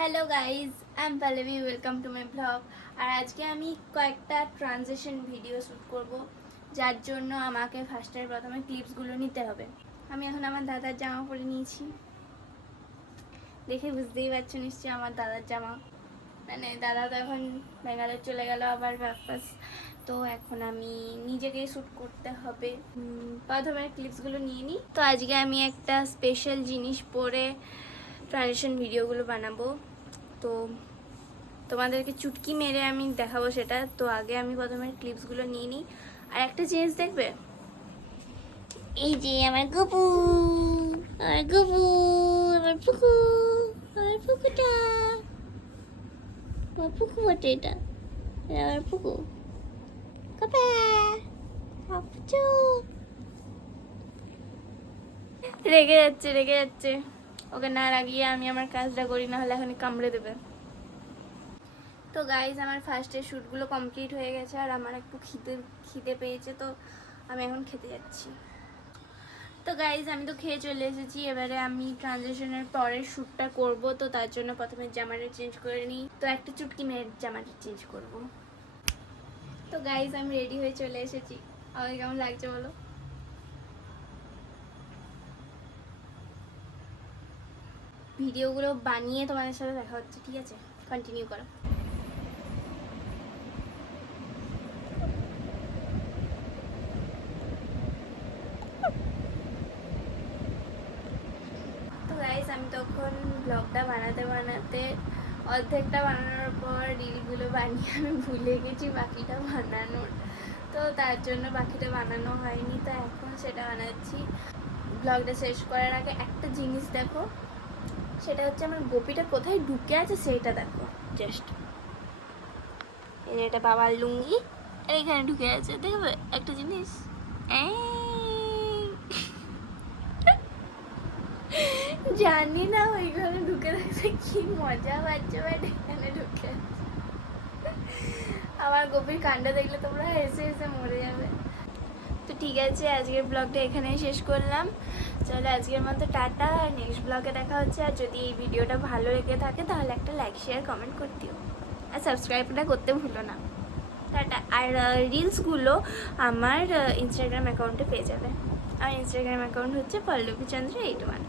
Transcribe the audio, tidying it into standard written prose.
Hello guys, I am Pallavi, welcome to my blog. আর আজকে আমি কয়েকটা ট্রানজিশন ভিডিও শ্যুট করব, যার জন্য আমাকে প্রথমে ক্লিপসগুলো নিতে হবে। আমি এখন আমার দাদার জামা পরে নিয়েছি, দেখে বুঝতেই পারছো নিশ্চয়ই আমার দাদার জামা। মানে দাদা তো এখন ব্যাঙ্গালোর চলে গেল আবার বাপস, তো এখন আমি নিজেকেই শ্যুট করতে হবে। প্রথমে ক্লিপসগুলো নিয়ে নিই। তো আজকে আমি একটা স্পেশাল জিনিস পরে ট্রানজিশন ভিডিওগুলো বানাবো, তো তোমাদেরকে চুটকি মেরে আমি দেখাবো সেটা। তো আগে আমি প্রথমে ক্লিপসগুলো নিয়ে নিই। আর একটা জিনিস দেখবে, এই যে আমার গুপু, আমার গুপু, আমার পুকু, আমার পুকুটা, আমার পুকু বটে, এটা আমার পুকু। কাপা আপচু, রেগে যাচ্ছে। ওকে না রাগিয়ে আমি আমার কাজটা করি, না হলে এখনই কামড়ে দেবে। তো গাইজ, আমার ফার্স্টের শ্যুটগুলো কমপ্লিট হয়ে গেছে আর আমার একটু খিদে পেয়েছে, তো আমি এখন খেতে যাচ্ছি। তো গাইজ, আমি তো খেয়ে চলে এসেছি। এবারে আমি ট্রানজিশনের পরের শ্যুটটা করব, তো তার জন্য প্রথমে জামাটা চেঞ্জ করে নিই। তো একটা চুটকি মেয়ের জামাটা চেঞ্জ করব। তো গাইজ, আমি রেডি হয়ে চলে এসেছি। আমাকে কেমন লাগছে বলো? ভিডিওগুলো বানিয়ে তোমাদের সাথে দেখা হচ্ছে, ঠিক আছে? কন্টিনিউ করো। তো গাইস, আমি তখন ব্লগটা বানাতে অর্ধেকটা বানানোর পর রিলগুলো বানিয়ে আমি ভুলে গেছি বাকিটা বানানোর, তো তার জন্য বাকিটা বানানো হয়নি। তো এখন সেটা বানাচ্ছি। ব্লগটা শেষ করার আগে একটা জিনিস দেখো, সেটা হচ্ছে আমার গোপীটা কোথায় ঢুকে আছে সেটা দেখো। জাস্ট এটা বাবার লুঙ্গি, এখানে ঢুকে আছে, দেখবে একটা জিনিস। জানি না ওইখানে ঢুকে থাকতে কি মজা পাচ্ছে, বাট এখানে ঢুকে আমার গোপীর কাণ্ড দেখলে তোমরা হেসে হেসে মরে যাবে। তো ঠিক আছে, আজকের ব্লগটা এখানেই শেষ করলাম। চলো আজকের মতো টাটা, আর নেক্সট ব্লগে দেখা হচ্ছে। আর যদি এই ভিডিওটা ভালো লেগে থাকে তাহলে একটা লাইক শেয়ার কমেন্ট করে দিও, আর সাবস্ক্রাইবটা করতে ভুলো না। টাটা। আর রিলসগুলো আমার ইনস্টাগ্রাম অ্যাকাউন্টে পেয়ে যাবে। আমার ইনস্টাগ্রাম অ্যাকাউন্ট হচ্ছে পল্লবী চন্দ্র 81।